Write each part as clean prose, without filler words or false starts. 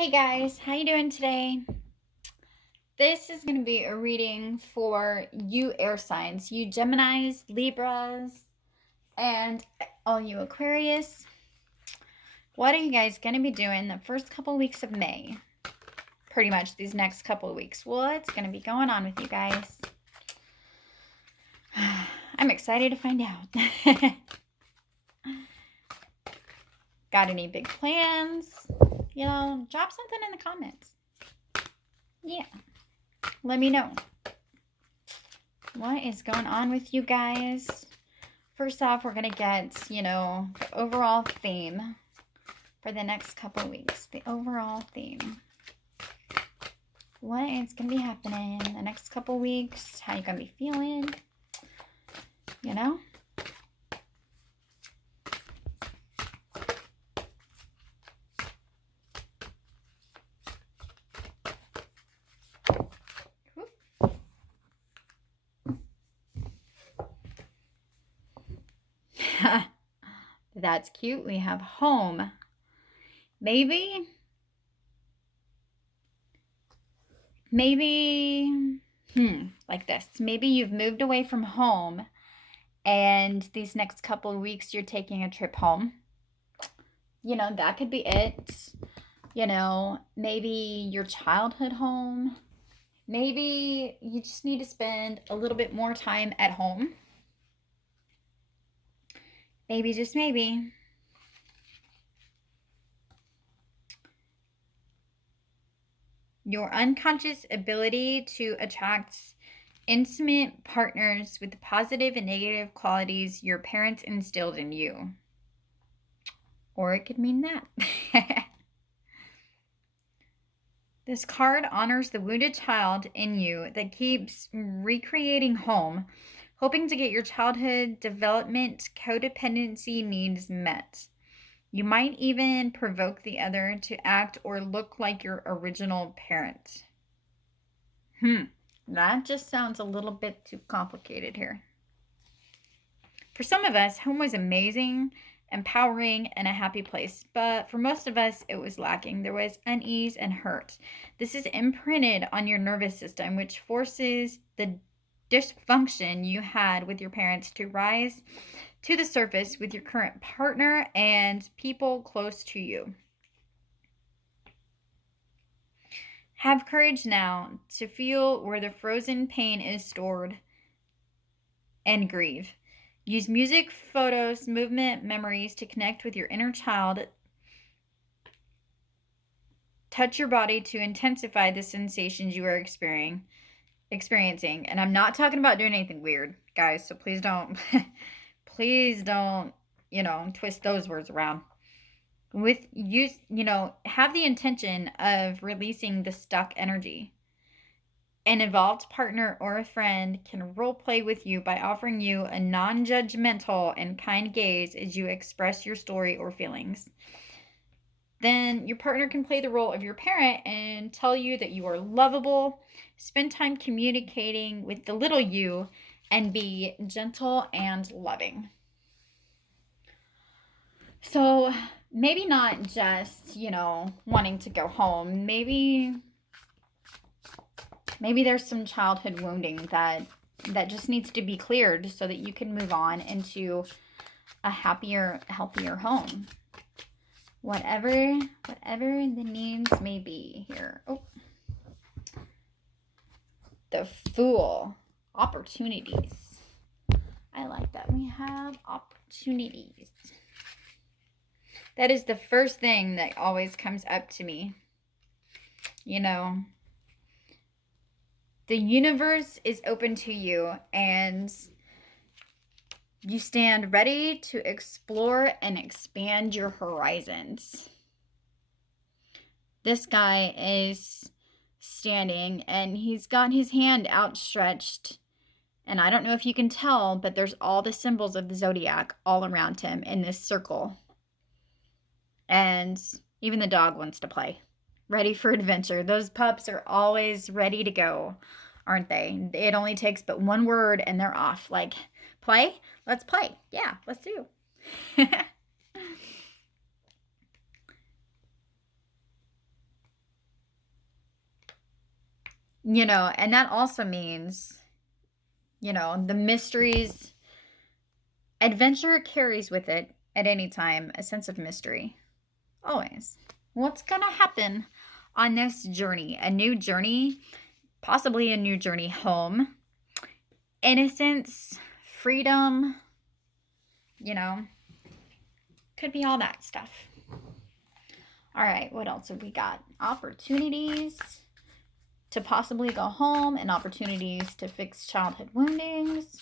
Hey guys, how you doing today? This is going to be a reading for you air signs, you Geminis, Libras, and all you Aquarius. What are you guys going to be doing the first couple weeks of May? Pretty much these next couple of weeks. What's going to be going on with you guys? I'm excited to find out. Got any big plans? Drop something in the comments. Yeah. Let me know. What is going on with you guys? First off, we're going to get, the overall theme for the next couple weeks. The overall theme. What is going to be happening the next couple weeks? How you going to be feeling? That's cute. We have home. Maybe, like this. Maybe you've moved away from home and these next couple of weeks you're taking a trip home. That could be it. Maybe your childhood home. Maybe you just need to spend a little bit more time at home. Maybe, just maybe. Your unconscious ability to attract intimate partners with the positive and negative qualities your parents instilled in you. Or it could mean that. This card honors the wounded child in you that keeps recreating home, hoping to get your childhood development codependency needs met. You might even provoke the other to act or look like your original parent. That just sounds a little bit too complicated here. For some of us, home was amazing, empowering, and a happy place. But for most of us, it was lacking. There was unease and hurt. This is imprinted on your nervous system, which forces the dysfunction you had with your parents to rise to the surface with your current partner and people close to you. Have courage now to feel where the frozen pain is stored and grieve. Use music, photos, movement, memories to connect with your inner child. Touch your body to intensify the sensations you are experiencing. And I'm not talking about doing anything weird, guys, so please don't please don't, twist those words around. Have the intention of releasing the stuck energy. An involved partner or a friend can role play with you by offering you a non-judgmental and kind gaze as you express your story or feelings. Then your partner can play the role of your parent and tell you that you are lovable, spend time communicating with the little you, and be gentle and loving. So maybe not just, wanting to go home. Maybe there's some childhood wounding that just needs to be cleared so that you can move on into a happier, healthier home. Whatever the needs may be here. Oh. The Fool. Opportunities. I like that. We have opportunities. That is the first thing that always comes up to me. The universe is open to you and you stand ready to explore and expand your horizons. This guy is standing and he's got his hand outstretched. And I don't know if you can tell, but there's all the symbols of the zodiac all around him in this circle. And even the dog wants to play. Ready for adventure. Those pups are always ready to go, aren't they? It only takes but one word and they're off. Like, play? Let's play. Yeah, let's do. And that also means, the mysteries, adventure carries with it at any time a sense of mystery. Always. What's going to happen on this journey? A new journey, possibly a new journey home. Innocence, freedom, could be all that stuff. All right, what else have we got? Opportunities to possibly go home and opportunities to fix childhood woundings.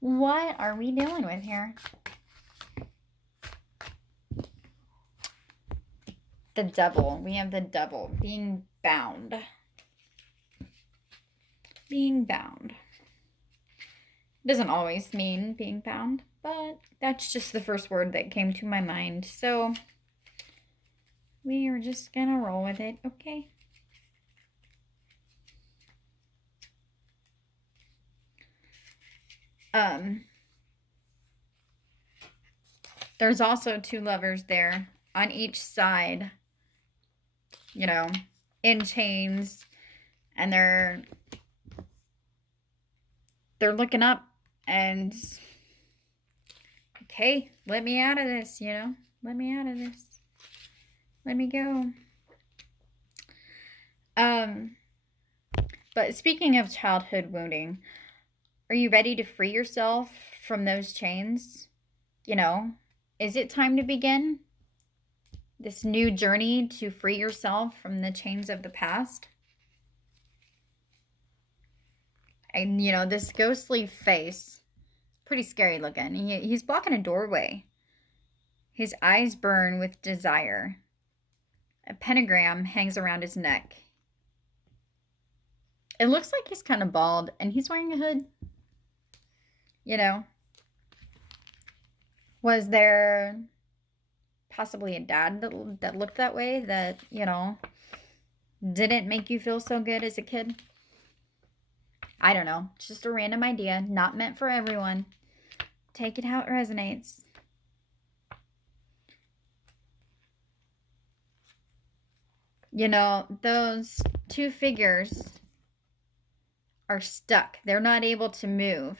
What are we dealing with here? The devil. We have the devil being bound. Being bound. Doesn't always mean being bound, but that's just the first word that came to my mind. So we are just gonna roll with it, okay? There's also two lovers there on each side, in chains, and they're looking up and, okay, let me out of this, let me out of this. Let me go. But speaking of childhood wounding, are you ready to free yourself from those chains? Is it time to begin this new journey to free yourself from the chains of the past? And, this ghostly face, pretty scary looking. He's blocking a doorway. His eyes burn with desire. A pentagram hangs around his neck. It looks like he's kind of bald, and he's wearing a hood. Was there possibly a dad that looked that way, that, didn't make you feel so good as a kid? I don't know. It's just a random idea, not meant for everyone. Take it how it resonates. Those two figures are stuck. They're not able to move,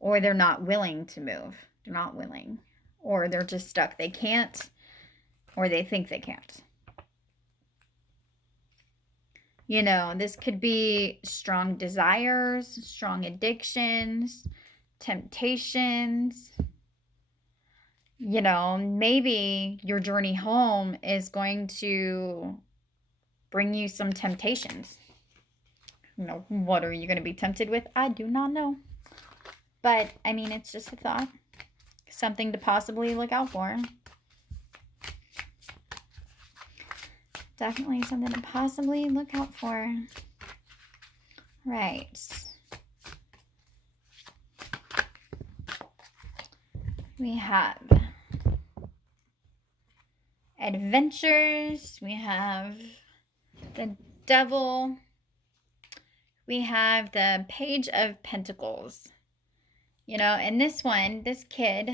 or they're not willing to move. They're not willing, or they're just stuck. They can't, or they think they can't. This could be strong desires, strong addictions, temptations. Maybe your journey home is going to bring you some temptations. What are you going to be tempted with? I do not know. But, it's just a thought. Something to possibly look out for. Definitely something to possibly look out for. Right. We have adventures. We have the devil. We have the Page of Pentacles. And this one, this kid,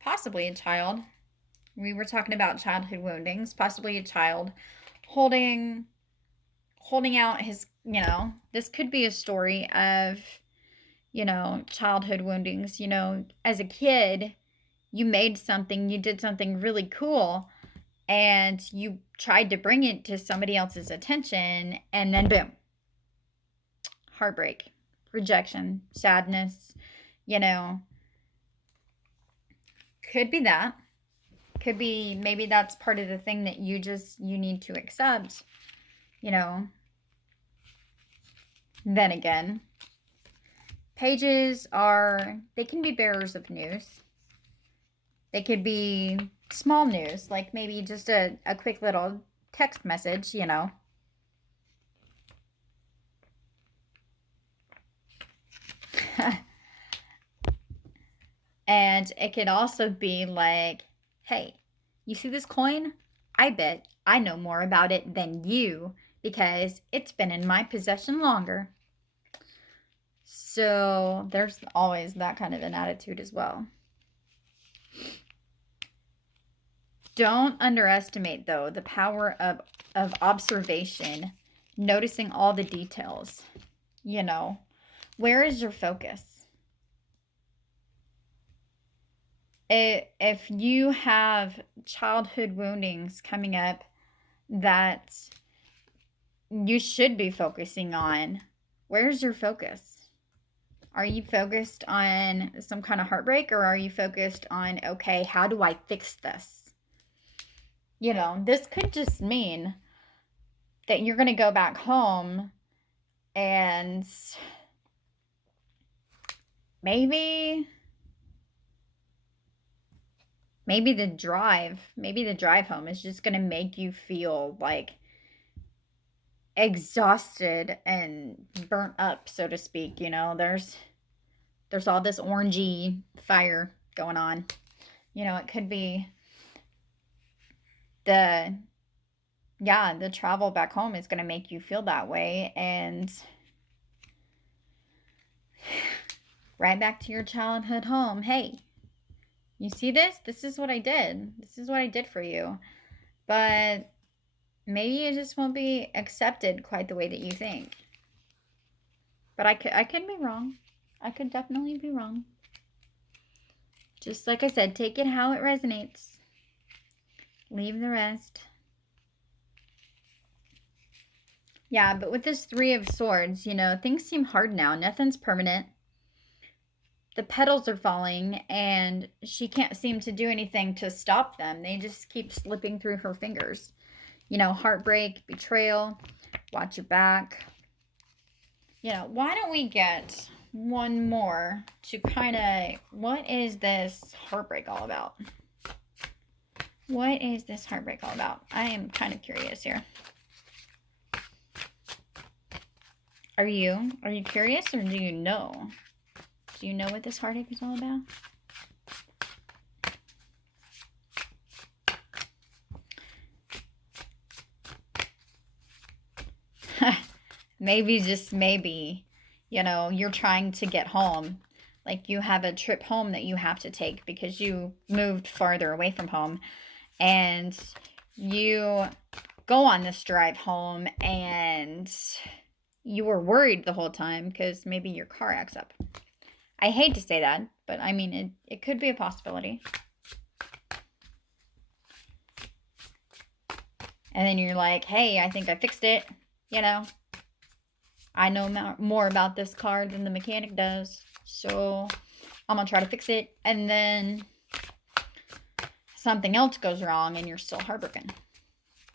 possibly a child. We were talking about childhood woundings, possibly a child holding out his, this could be a story of, childhood woundings. As a kid, you made something, you did something really cool, and you tried to bring it to somebody else's attention, and then boom. Heartbreak, rejection, sadness, could be that. Could be, maybe that's part of the thing that you need to accept, Then again, pages they can be bearers of news. They could be small news, like maybe just a quick little text message, And it could also be like, hey, you see this coin? I bet I know more about it than you because it's been in my possession longer. So there's always that kind of an attitude as well. Don't underestimate, though, the power of observation noticing all the details, you know. Where is your focus? If you have childhood woundings coming up that you should be focusing on, where's your focus? Are you focused on some kind of heartbreak, or are you focused on, okay, how do I fix this? You know, this could just mean that you're going to go back home and maybe the drive home is just going to make you feel like exhausted and burnt up, so to speak. You know, there's all this orangey fire going on. You know, it could be the travel back home is going to make you feel that way, and right back to your childhood home. Hey, you see this? This is what I did. This is what I did for you. But maybe it just won't be accepted quite the way that you think. But I could be wrong. I could definitely be wrong. Just like I said, take it how it resonates. Leave the rest. Yeah, but with this Three of Swords, you know, things seem hard now. Nothing's permanent. The petals are falling, and she can't seem to do anything to stop them. They just keep slipping through her fingers. You know, heartbreak, betrayal, watch your back. You know, why don't we get one more to kind of, what is this heartbreak all about? What is this heartbreak all about? I am kind of curious here. Are you curious, or do you know? Do you know what this heartache is all about? Maybe, just maybe, you know, you're trying to get home. Like you have a trip home that you have to take because you moved farther away from home. And you go on this drive home and you were worried the whole time because maybe your car acts up. I hate to say that, but I mean, it could be a possibility. And then you're like, hey, I think I fixed it, you know. I know more about this car than the mechanic does, so I'm going to try to fix it. And then something else goes wrong and you're still heartbroken.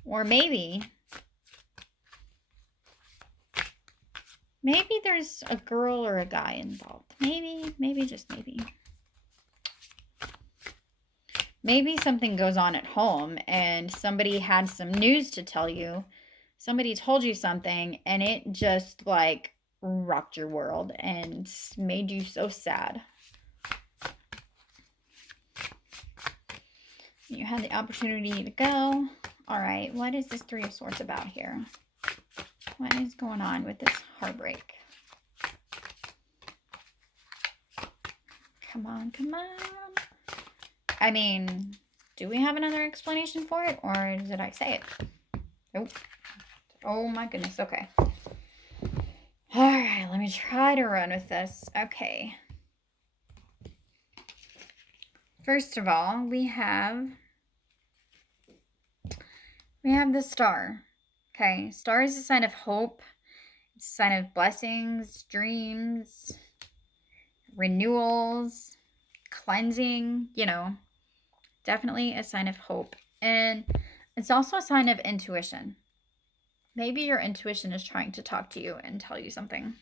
Or maybe there's a girl or a guy involved. Maybe, just maybe. Maybe something goes on at home and somebody had some news to tell you. Somebody told you something and it just like rocked your world and made you so sad. You had the opportunity to go. All right, what is this Three of Swords about here? What is going on with this heartbreak? Come on, come on. I mean, do we have another explanation for it, or did I say it? Nope. Oh my goodness, okay. All right, let me try to run with this. Okay. First of all, we have the star. Okay, star is a sign of hope. It's a sign of blessings, dreams, renewals, cleansing, you know, definitely a sign of hope. And it's also a sign of intuition. Maybe your intuition is trying to talk to you and tell you something.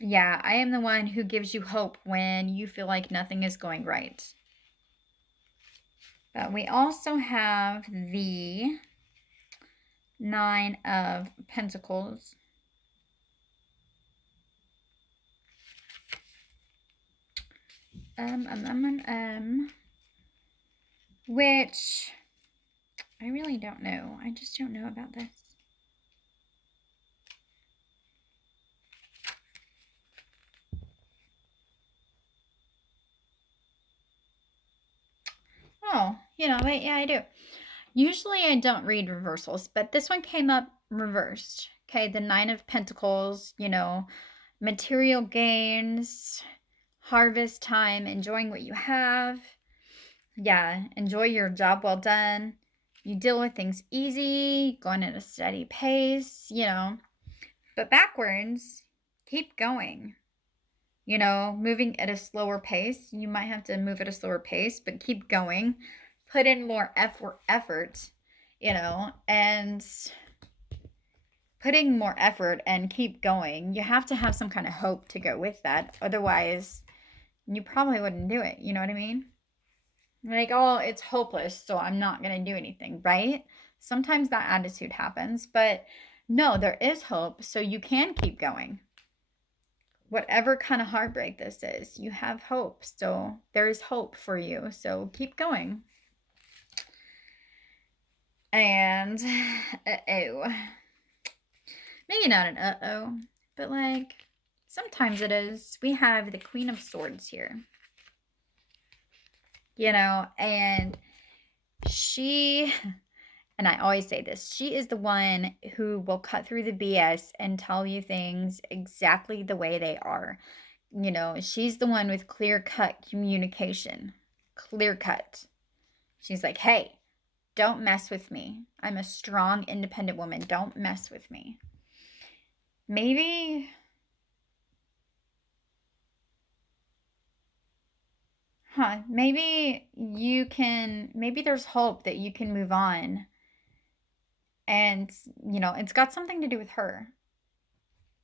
Yeah, I am the one who gives you hope when you feel like nothing is going right. But we also have the Nine of Pentacles. Which I really don't know. I just don't know about this. Oh, you know, wait, yeah, I do. Usually I don't read reversals, but this one came up reversed. Okay, the Nine of Pentacles, material gains, harvest time, enjoying what you have. Yeah, enjoy your job well done. You deal with things easy, going at a steady pace. But backwards, keep going. Moving at a slower pace. You might have to move at a slower pace, but keep going. Put in more effort, and putting more effort and keep going. You have to have some kind of hope to go with that. Otherwise, you probably wouldn't do it. You know what I mean? Like, oh, it's hopeless, so I'm not going to do anything, right? Sometimes that attitude happens, but no, there is hope, so you can keep going. Whatever kind of heartbreak this is, you have hope. So there is hope for you. So keep going. And uh-oh. Maybe not an uh-oh, but like sometimes it is. We have the Queen of Swords here. And she, and I always say this, she is the one who will cut through the BS and tell you things exactly the way they are. She's the one with clear-cut communication. Clear-cut. She's like, hey, don't mess with me. I'm a strong, independent woman. Don't mess with me. Maybe maybe there's hope that you can move on. And, it's got something to do with her.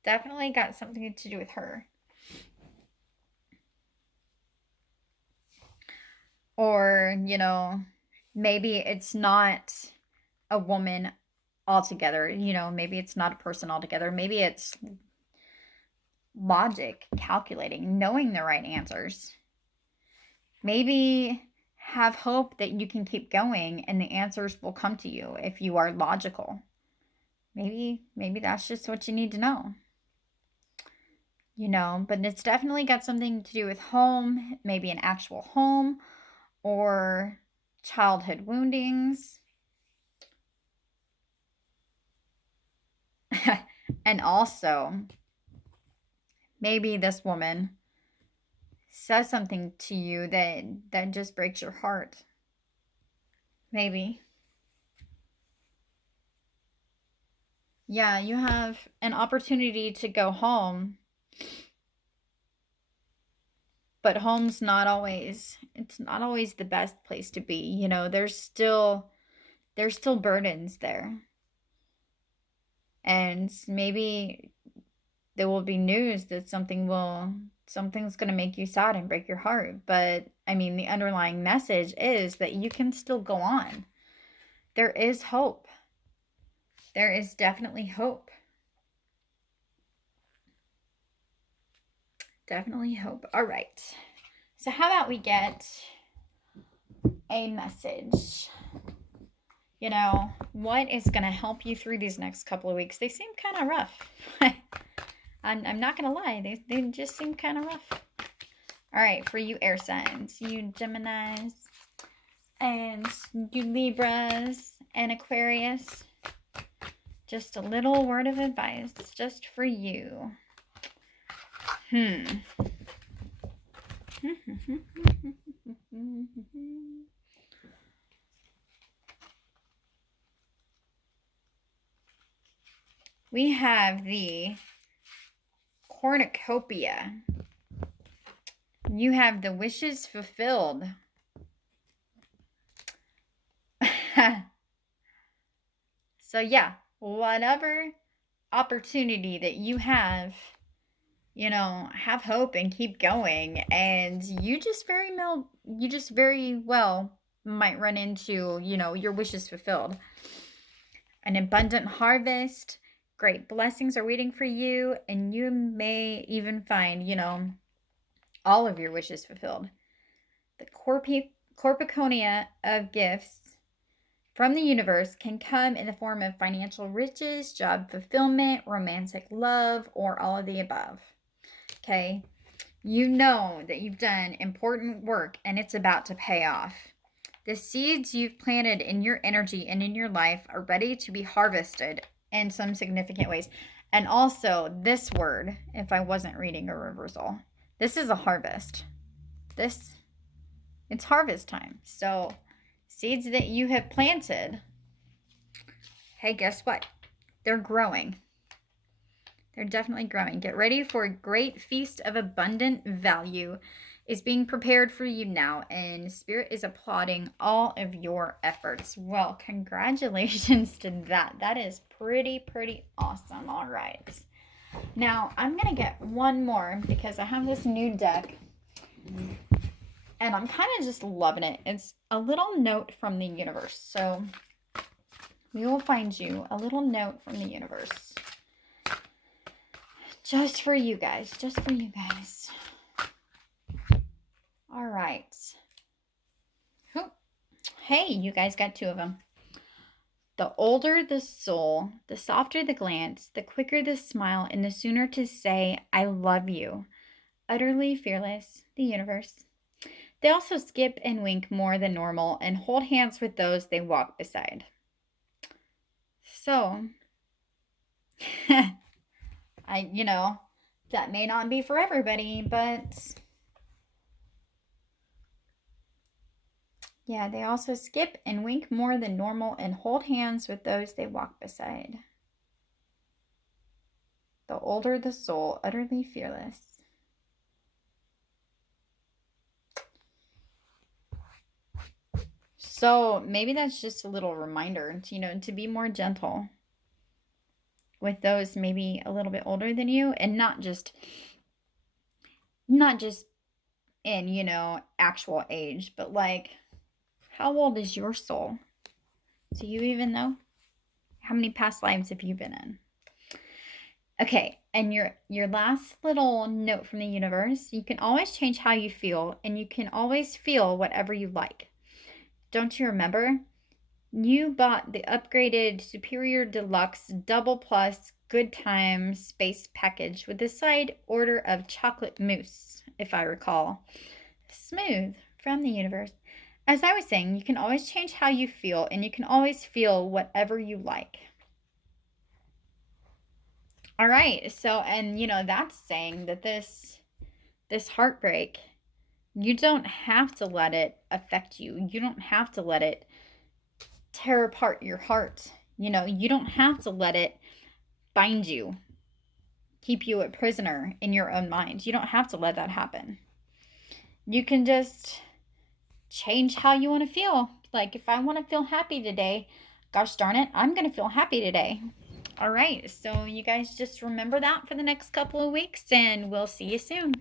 Definitely got something to do with her. Or, maybe it's not a woman altogether. Maybe it's not a person altogether. Maybe it's logic, calculating, knowing the right answers. Maybe have hope that you can keep going and the answers will come to you if you are logical. Maybe that's just what you need to know. But it's definitely got something to do with home, maybe an actual home or childhood woundings. And also, maybe this woman says something to you that just breaks your heart. Maybe. Yeah, you have an opportunity to go home. But home's not always the best place to be. There's still burdens there. And maybe there will be news that something's going to make you sad and break your heart. But I mean, the underlying message is that you can still go on. There is hope. There is definitely hope. Definitely hope. All right. So how about we get a message? What is going to help you through these next couple of weeks? They seem kind of rough. I'm not going to lie. They just seem kind of rough. All right, for you air signs, you Geminis, and you Libras, and Aquarius. Just a little word of advice just for you. We have the cornucopia. You have the wishes fulfilled. So yeah, whatever opportunity that you have, have hope and keep going. And you just very well might run into, your wishes fulfilled. An abundant harvest, great blessings are waiting for you, and you may even find, all of your wishes fulfilled. The cornucopia of gifts from the universe can come in the form of financial riches, job fulfillment, romantic love, or all of the above. Okay? You know that you've done important work and it's about to pay off. The seeds you've planted in your energy and in your life are ready to be harvested in some significant ways. And also, this word, if I wasn't reading a reversal, this is a harvest. It's harvest time. So, seeds that you have planted, hey, guess what? They're growing. They're definitely growing. Get ready for a great feast of abundant value is being prepared for you now, and Spirit is applauding all of your efforts. Well, congratulations to that. That is pretty awesome. All right. Now, I'm going to get one more because I have this new deck, and I'm kind of just loving it. It's a little note from the universe. So, we will find you a little note from the universe. Just for you guys. Just for you guys. All right. Hey, you guys got two of them. The older the soul, the softer the glance, the quicker the smile, and the sooner to say, I love you. Utterly fearless, the universe. They also skip and wink more than normal and hold hands with those they walk beside. So, that may not be for everybody, but yeah, they also skip and wink more than normal and hold hands with those they walk beside. The older the soul, utterly fearless. So maybe that's just a little reminder, to be more gentle with those maybe a little bit older than you, and not just in, actual age, but like, how old is your soul? Do you even know? How many past lives have you been in? Okay, and your last little note from the universe, you can always change how you feel, and you can always feel whatever you like. Don't you remember? You bought the upgraded Superior Deluxe Double Plus Good Time Space Package with a side order of chocolate mousse, if I recall. Smooth from the universe. As I was saying, you can always change how you feel, and you can always feel whatever you like. All right, so, and that's saying that this heartbreak, you don't have to let it affect you. You don't have to let it tear apart your heart. You don't have to let it bind you, keep you a prisoner in your own mind. You don't have to let that happen. You can just change how you want to feel. Like, if I want to feel happy today, gosh darn it, I'm going to feel happy today. All right, so you guys just remember that for the next couple of weeks, and we'll see you soon.